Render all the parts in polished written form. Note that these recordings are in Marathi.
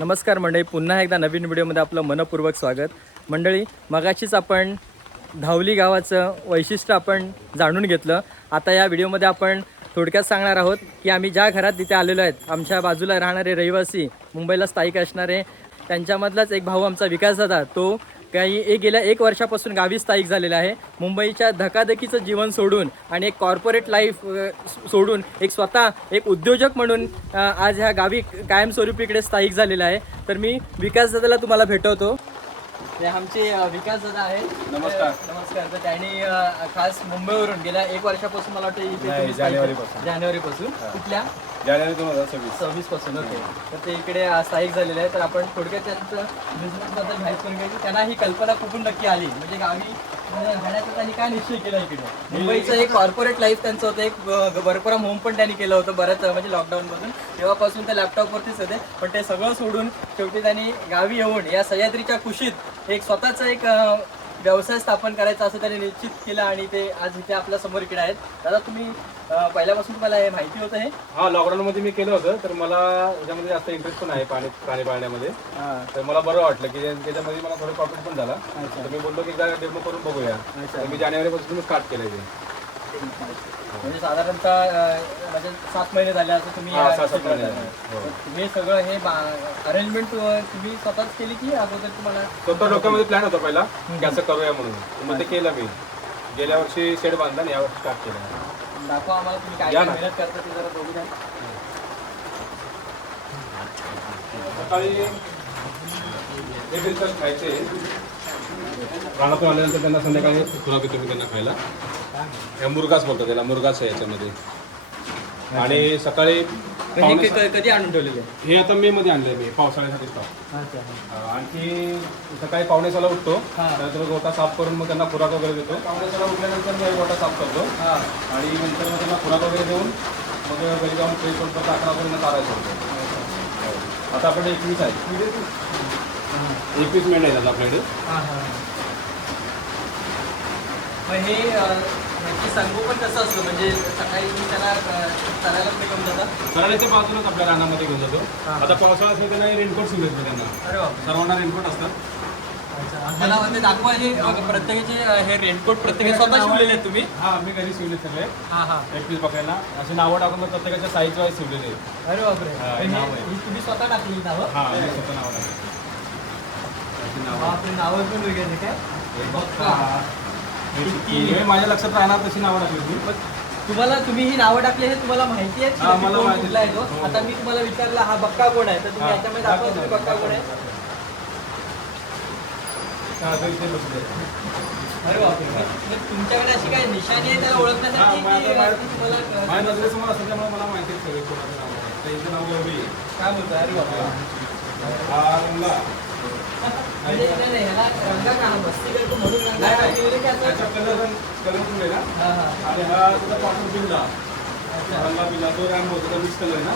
नमस्कार मंडळी, पुन्हा एकदा नवीन व्हिडिओमध्ये आपलं मनपूर्वक स्वागत. मंडळी, मगाशीच आपण धावली गावाचं वैशिष्ट्य आपण जाणून घेतलं. आता या व्हिडिओमध्ये आपण थोडक्यात सांगणार आहोत की आम्ही ज्या घरात तिथे आलेलो आहेत, आमच्या बाजूला राहणारे रहिवासी, मुंबईला स्थायिक असणारे, त्यांच्यामधलाच एक भाऊ आमचा विकास दादा, तो गेल्या 1 वर्षापासून गावी स्थायिक झालेला आहे. मुंबईच्या धकाधकीचं जीवन सोडून आणि एक कॉर्पोरेट लाईफ सोडून स्वतः एक उद्योजक म्हणून आज ह्या गावी कायमस्वरूपी इकडे स्थायिक झालेला आहे. तर मी विकास दादाला तुम्हाला भेटवतो. ते आमचे विकास दादा आहे. नमस्कार. नमस्कार. तर त्यांनी खास मुंबईवरून गेल्या 1 वर्षापासून, मला वाटतं इथे जानेवारीपासून कुठल्या जानेवारी 2026 पासून. ओके. तर ते इकडे स्थायिक झालेले आहे. तर आपण थोडक्यात त्यांचं बिझनेसबद्दल माहीत करून घ्यायची. त्यांना ही कल्पना कुठून नक्की आली, म्हणजे गावी राहण्याचा त्यांनी काय निश्चय केला इकडे. मुंबईचं एक कॉर्पोरेट लाईफ त्यांचं होतं, एक वर्क फ्रॉम होम पण त्यांनी केलं होतं बऱ्याच, म्हणजे लॉकडाऊनपासून. तेव्हापासून ते लॅपटॉपवरतीच होते, पण ते सगळं सोडून शेवटी त्यांनी गावी येऊन या सह्याद्रीच्या कुशीत एक स्वतःचं एक व्यवसाय स्थापन करायचा असं त्यांनी निश्चित केलं आणि ते आज इथे आपल्या समोर इकडे आहेत. दादा, तुम्ही पहिल्यापासून तुम्हाला हे माहिती होतं? हे लॉकडाऊन मध्ये मी केलं होतं, तर मला याच्यामध्ये जास्त इंटरेस्ट पण आहे प्राणी पाळण्यामध्ये. तर मला बरं वाटलं की त्याच्यामध्ये मला थोडं प्रॉफिट पण झाला. तर मी बोललो की एकदा डेमो करून बघूया. तर मी जानेवारीपासून स्टार्ट केलं ते. म्हणजे साधारणतः म्हणजे 7 महिने झाले असं तुम्ही हे सगळं हे अरेंजमेंट तुम्ही स्वतःच केली की अगोदर तुम्हाला स्वतः डोक्यामध्ये प्लॅन होता पहिला की असं करूया म्हणून. मग ते केलं मी. गेल्या वर्षी शेड बांधला आणि यावर्षी स्टार्ट केलं. दाखवा आम्हाला तुम्ही काय मेहनत करता ते जरा बघू द्या. सकाळी हे खायचे, रानातून आल्यानंतर त्यांना संध्याकाळी खुराक येतो मी त्यांना खायला. मुरगास बोलतो त्याला, मुरगास आहे याच्यामध्ये. आणि सकाळी कधी आणून ठेवलेले? हे आता मे मध्ये आणले मी, पावसाळ्यासाठी स्टॉक. आणखी सकाळी 5:45 उठतो, त्यानंतर गोटा साफ करून मग त्यांना खुराक वगैरे देतो. 5:45 उठल्यानंतर मग गोटा साफ करतो आणि नंतर मग त्यांना खुराक वगैरे देऊन मग घरी जाऊन फ्रेश होतो. 11 पर्यंत काढायचं होतं. आता आपल्याकडे 21 आहे, 21 मेंढ्या आहेत आपल्याकडे. मग हे संगोपन कसं असतं, म्हणजे सकाळी तुम्ही त्याला चरायला कुठे घेऊन जाता? चरायच्या बाजूलाच आपल्या रानामध्ये घेऊन जातो. आता पावसाळा असेल त्यांना रेनकोट शिवले त्यांना. अरे वा, सर्वांना रेनकोट असतात. मला म्हणजे दाखवा, हे प्रत्येकाचे हे रेनकोट प्रत्येकाचे स्वतः शिवलेले आहेत तुम्ही? मी घरी शिवले सगळे. 21 बकऱ्यांना असे नावं टाकून प्रत्येकाच्या साईज वाईज शिवलेले. अरे बापरे. तुम्ही स्वतः टाकली नावं? मी स्वतः नावं टाकली. आपली नावं पण वेगळे काय? माझ्या लक्षात राहणार तशी नावं टाकली तुम्ही. तुम्ही ही नावं टाकली हे तुम्हाला माहिती आहे? मला माहिती आहे तो. आता मी तुम्हाला विचारला हा बक्का कोण आहे, तर तुम्ही याच्यामध्ये दाखवा तुम्ही बक्का कोण आहे. अरे बापरे. तुमच्याकडे अशी काय निशाणी आहे त्याला ओळखण्यासाठी? माझ्या नजरेसमोर असल्यामुळे मला माहिती आहे सगळे कोणाचं नाव आहे. त्यांचं नाव गौरी. काय बोलतो? अरे बापरे. हा रंगा. म्हणजे ह्याला रंगा का मस्ती करतो म्हणून रंगा कलर आहे ना. आणि हा तुझा पाठवून बिल्ला रंगा बिल्ला, तो रॅम्बो, त्याचा मिक्स कलर आहे ना,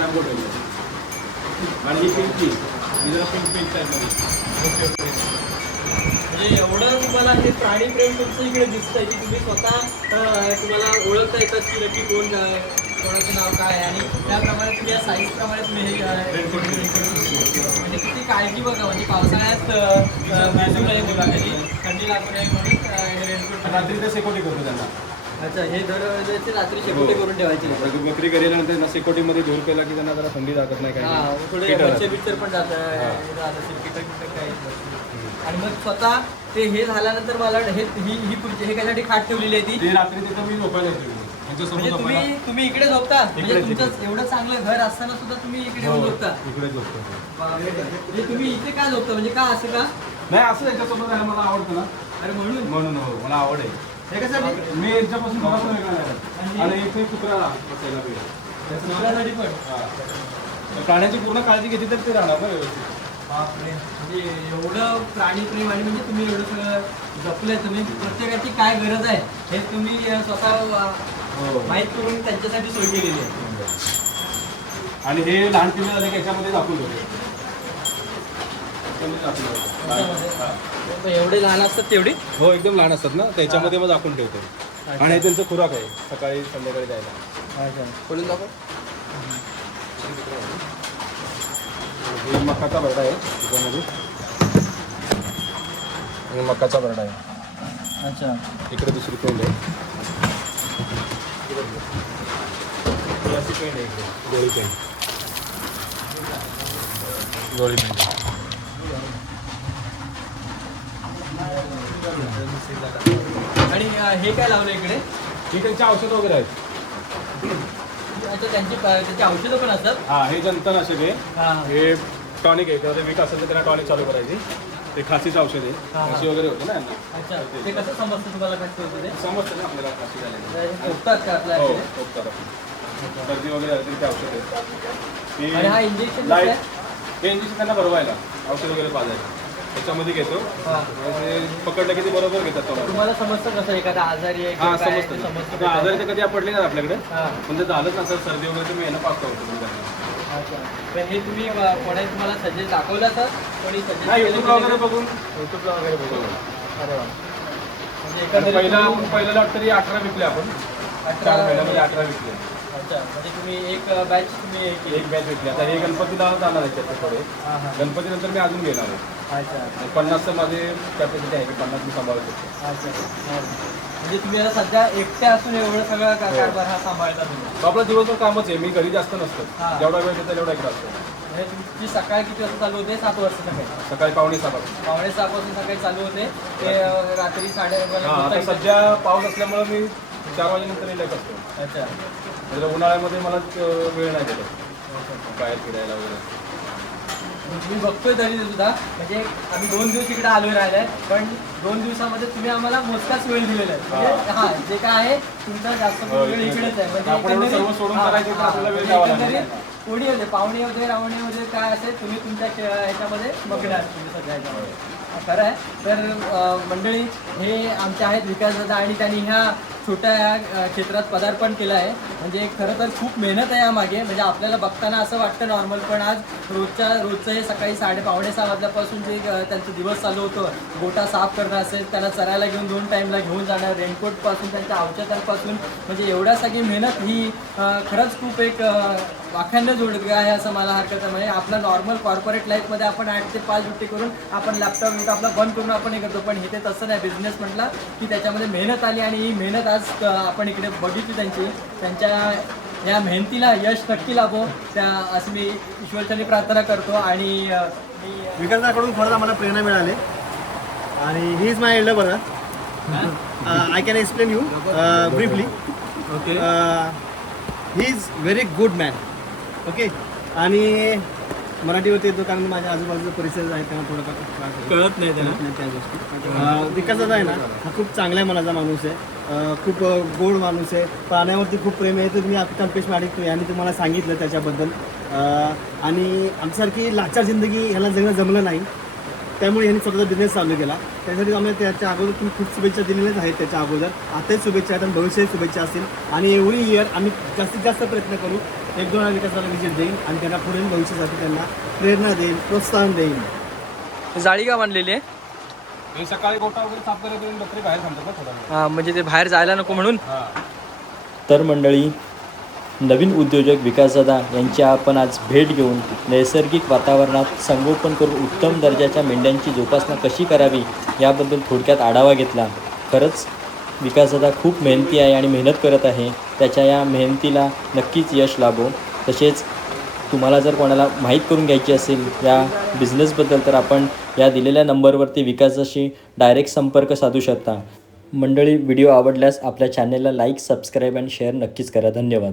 रॅम्बो ठेवला. आणि ही पिंकी, जरा पिंक टाईपमध्ये. Okay okay. म्हणजे एवढं तुम्हाला हे प्राणीप्रेम तुमचं इकडे दिसतंय की तुम्ही स्वतः तुम्हाला ओळखता येतात की नक्की कोण कोणाचं नाव काय आहे, आणि त्याप्रमाणे तुम्ही या साईजप्रमाणे तुम्ही हे म्हणजे किती काळजी बघा. म्हणजे पावसाळ्यात भिजू नये मुलांनी, थंडी लागू नये म्हणून हे रेनकोट. रात्री ते सेकोटी करतो त्यांना. अच्छा, हे दर रात्री शेकोटी करून ठेवायची. बकरी घरी गेल्यानंतर सेकोटीमध्ये धूर केला की त्यांना जरा थंडी लागत नाही काय. थोडे मच्छर पण जातं काही. आणि मग स्वतः ते हे झाल्यानंतर मला हे कशासाठी खाट ठेवलेली आहे ती? रात्री तिथं मी झोपायला ठेवली. म्हणजे तुम्ही इकडे झोपता? म्हणजे तुमचं एवढं चांगलं घर असताना सुद्धा तुम्ही इकडे येऊन झोपता? इकडे झोपतो. म्हणजे तुम्ही इथे का झोपता? म्हणजे का असं का? नाही, असं याच्यासोबत राहायला मला आवडतं ना. अरे म्हणून हो, मला आवड आहे. हे कशासाठी? मी यांच्यापासून थोडासा वेगळा आहे. आणि इथे कुत्रा बसायला कुत्र्यासाठी पण प्राण्याची पूर्ण काळजी घेतली तर ते राहणार ना व्यवस्थित. बापरे. म्हणजे एवढं प्राणीप्रेम आणि म्हणजे तुम्ही एवढं सगळं जपलंय. तुम्ही प्रत्येकाची काय गरज आहे हे तुम्ही स्वतः माहीत करून त्यांच्यासाठी सोय केलेली आहे. आणि हे लहान पिल्ले झाले की याच्यामध्ये दाखवून होते. एवढे लहान असतात तेवढी? हो, एकदम लहान असतात ना, त्याच्यामध्ये मग दाखवून ठेवतो. आणि हे त्यांचं खुराक आहे सकाळी संध्याकाळी द्यायला. खोलून दाखव. हे मकाचा बरडा आहे त्याच्यामध्ये. हे मकाचा बरडा आहे. अच्छा. इकडे दुसरी पेंड आहे. ही अशी पेंड आहे इकडे, गोळी पेंड. गोळी पेंड. आणि हे काय लावलं इकडे? ही त्यांची औषधं वगैरे आहेत. अच्छा, त्याची औषधं पण असतात. हां, हे जंतनाशक आहे. हां. हे टॉनिक आहे. त्याला वीक असेल तर त्याला टॉनिक चालू करायची. ते खासीचं औषध आहे. हां. खासी वगैरे होते ना यांना. अच्छा, ते कसं समजतं तुम्हाला काय होतं ते? समजतं ना आपल्याला खासी झालेली. खोकतात का आपल्या हो, इकडे? खोकतात. सर्दी वगैरे झाली तरी ते औषध आहे. आणि हा इंजेक्शन लाईट हे इंजेक्शन त्यांना भरवायला औषध वगैरे पाजायला त्याच्यामध्ये घेतो. हां. ते पकडलं की ते बरोबर घेतात तो. तुम्हाला समजतं कसं एखादा आजारी आहे हां, किंवा काय ते समजतं. आता आजारी तर कधी पडले ना आपल्याकडे, हां. पण ते झालंच नसेल सर्दी वगैरे तर मी यांना पास करतो. अच्छा. तर हे तुम्ही कोणी तुम्हाला सजेस्ट दाखवलं तर कोणी सजेस्ट नाही, केलं युट्यूबला की वगैरे नाही? बघून युट्यूबला वगैरे बघून. अरे वा. म्हणजे आणि एकंदरीत पहिला लॉट तरी 18 विकले आपण. 4 महिन्यामध्ये 18 विकले. अच्छा, म्हणजे तुम्ही एक बॅच तुम्ही एक एक बॅच विकली. आता हे गणपतीला जाणार आहे त्याचे थोडे. हां हां. गणपतीनंतर मी अजून घेणार आहे. अच्छा 50चं माझे कॅपॅसिटी आहे की 50 मी सांभाळू शकतो. अच्छा. म्हणजे तुम्ही आता सध्या एकट्या असून एवढं सगळं कारभार हा सांभाळता तुम्ही? तो आपला दिवसभर कामच आहे. मी घरी जास्त नसतो. हां. जेवढा वेळ देतो तेवढा इकडे असतो. म्हणजे तुमची सकाळी किती वाजता चालू होते? 7 वाजता सकाळी. सकाळी 5:45 वाजता. 5:30 पासून सकाळी चालू होते ते रात्री 8:30 हां, आता सध्या पाऊस असल्यामुळे मी 4 वाजेनंतर येत असतो. अच्छा. म्हणजे उन्हाळ्यामध्ये मला वेळ नाही देतो बाहेर फिरायला वगैरे. मी बघतोय तरी सुद्धा म्हणजे आम्ही 2 दिवस इकडे आलोय राहिलाय, पण 2 दिवसामध्ये तुम्ही आम्हाला मोजकाच वेळ दिलेला आहे. म्हणजे हा जे काय आहे तुमचा जास्त वेळ इकडेच आहे. म्हणजे आपण एवढं सर्व सोडून करायचं तर आपल्याला वेळ द्यावा लागेल. कोणी होते पाहुणे होते रावणे होते काय असेल तुम्ही तुमच्या ह्याच्यामध्ये बघणार तुम्ही सगळ्या ह्याच्यामध्ये. खरं आहे. तर मंडळी हे आमचे आहेत विकास दादा आणि त्यांनी ह्या छोट्या ह्या क्षेत्रात पदार्पण केलं आहे. म्हणजे खरं तर खूप मेहनत आहे यामागे. म्हणजे आपल्याला बघताना असं वाटतं नॉर्मल, पण आज रोजचं हे सकाळी 5:30 वाजल्यापासून जे त्यांचा दिवस चालू होतं, गोटा साफ करणं असेल, त्याला चरायला घेऊन 2 टाईमला घेऊन जाणं, रेनकोटपासून त्यांच्या औषधांपासून, म्हणजे एवढ्या सगळी मेहनत ही खरंच खूप एक वाखाणण्या जोडली आहे असं मला हरकत आहे. म्हणजे आपला नॉर्मल कॉर्पोरेट लाईफमध्ये आपण 8 ते 5 ड्युटी करून आपण लॅपटॉप आपला बंद करून आपण हे करतो, पण इथे तसं नाही. बिझनेस म्हटलं की त्याच्यामध्ये मेहनत आली आणि ही मेहनत आज आपण इकडे बघितली त्यांच्या या मेहनतीला यश नक्की लाभो त्या असं मी ईश्वरचरणी प्रार्थना करतो. आणि विकासाकडून खरंच आम्हाला प्रेरणा मिळाली आणि he is my Elder brother. I can explain you briefly. Okay. He is very good man. Okay. आणि मराठीवरती येतो कारण माझ्या आजूबाजूचा परिचय आहे त्यांना थोडंफार कळत नाही त्यांना त्या गोष्टी. विकास दादा आहे ना हा खूप चांगल्या मनाचा माणूस आहे. खूप गोड माणूस आहे. पाण्यावरती खूप प्रेम आहे. तर मी कल्पेश माडिक यांनी तुम्हाला सांगितलं त्याच्याबद्दल. आणि आमच्यासारखी लाचार जिंदगी ह्याला जगणं जमलं नाही, त्यामुळे यांनी स्वतःचा बिझनेस चालू केला. त्यासाठी आम्ही त्याच्या अगोदर तुम्ही खूप शुभेच्छा दिलेल्याच आहेत. त्याच्या अगोदर आताही शुभेच्छा आहेत आणि भविष्यात शुभेच्छा असतील. आणि एव्हरी इयर आम्ही जास्तीत जास्त प्रयत्न करू. 1-2 वेळा विकासाला विजिट देईन आणि त्यांना पुढील भविष्यासाठी त्यांना प्रेरणा देईन, प्रोत्साहन देईन. जाळी का बांधलेली आहे? हे सकाळी गोटा वगैरे साफ करायला बकरी बाहेर थांबतात ना थोडा. हां, म्हणजे ते बाहेर जायला नको म्हणून. हां. तर मंडळी, नवीन उद्योजक विकासदादा यांची आपण आज भेट घेऊन नैसर्गिक वातावरणात संगोपन करून उत्तम दर्जाच्या मेंढ्यांची जोपासना कशी करावी याबद्दल थोडक्यात आढावा घेतला. खरंच विकासदादा खूप मेहनती आहे आणि मेहनत करत आहे. त्याच्या या मेहनतीला नक्कीच यश लाभो. तसेच तुम्हाला जर कोणाला माहीत करून घ्यायची असेल या बिझनेसबद्दल तर आपण या दिलेल्या नंबरवरती विकासाशी डायरेक्ट संपर्क साधू शकता. मंडळी, व्हिडिओ आवडल्यास आपल्या चॅनेलला लाईक, सबस्क्राईब आणि शेअर नक्कीच करा. धन्यवाद.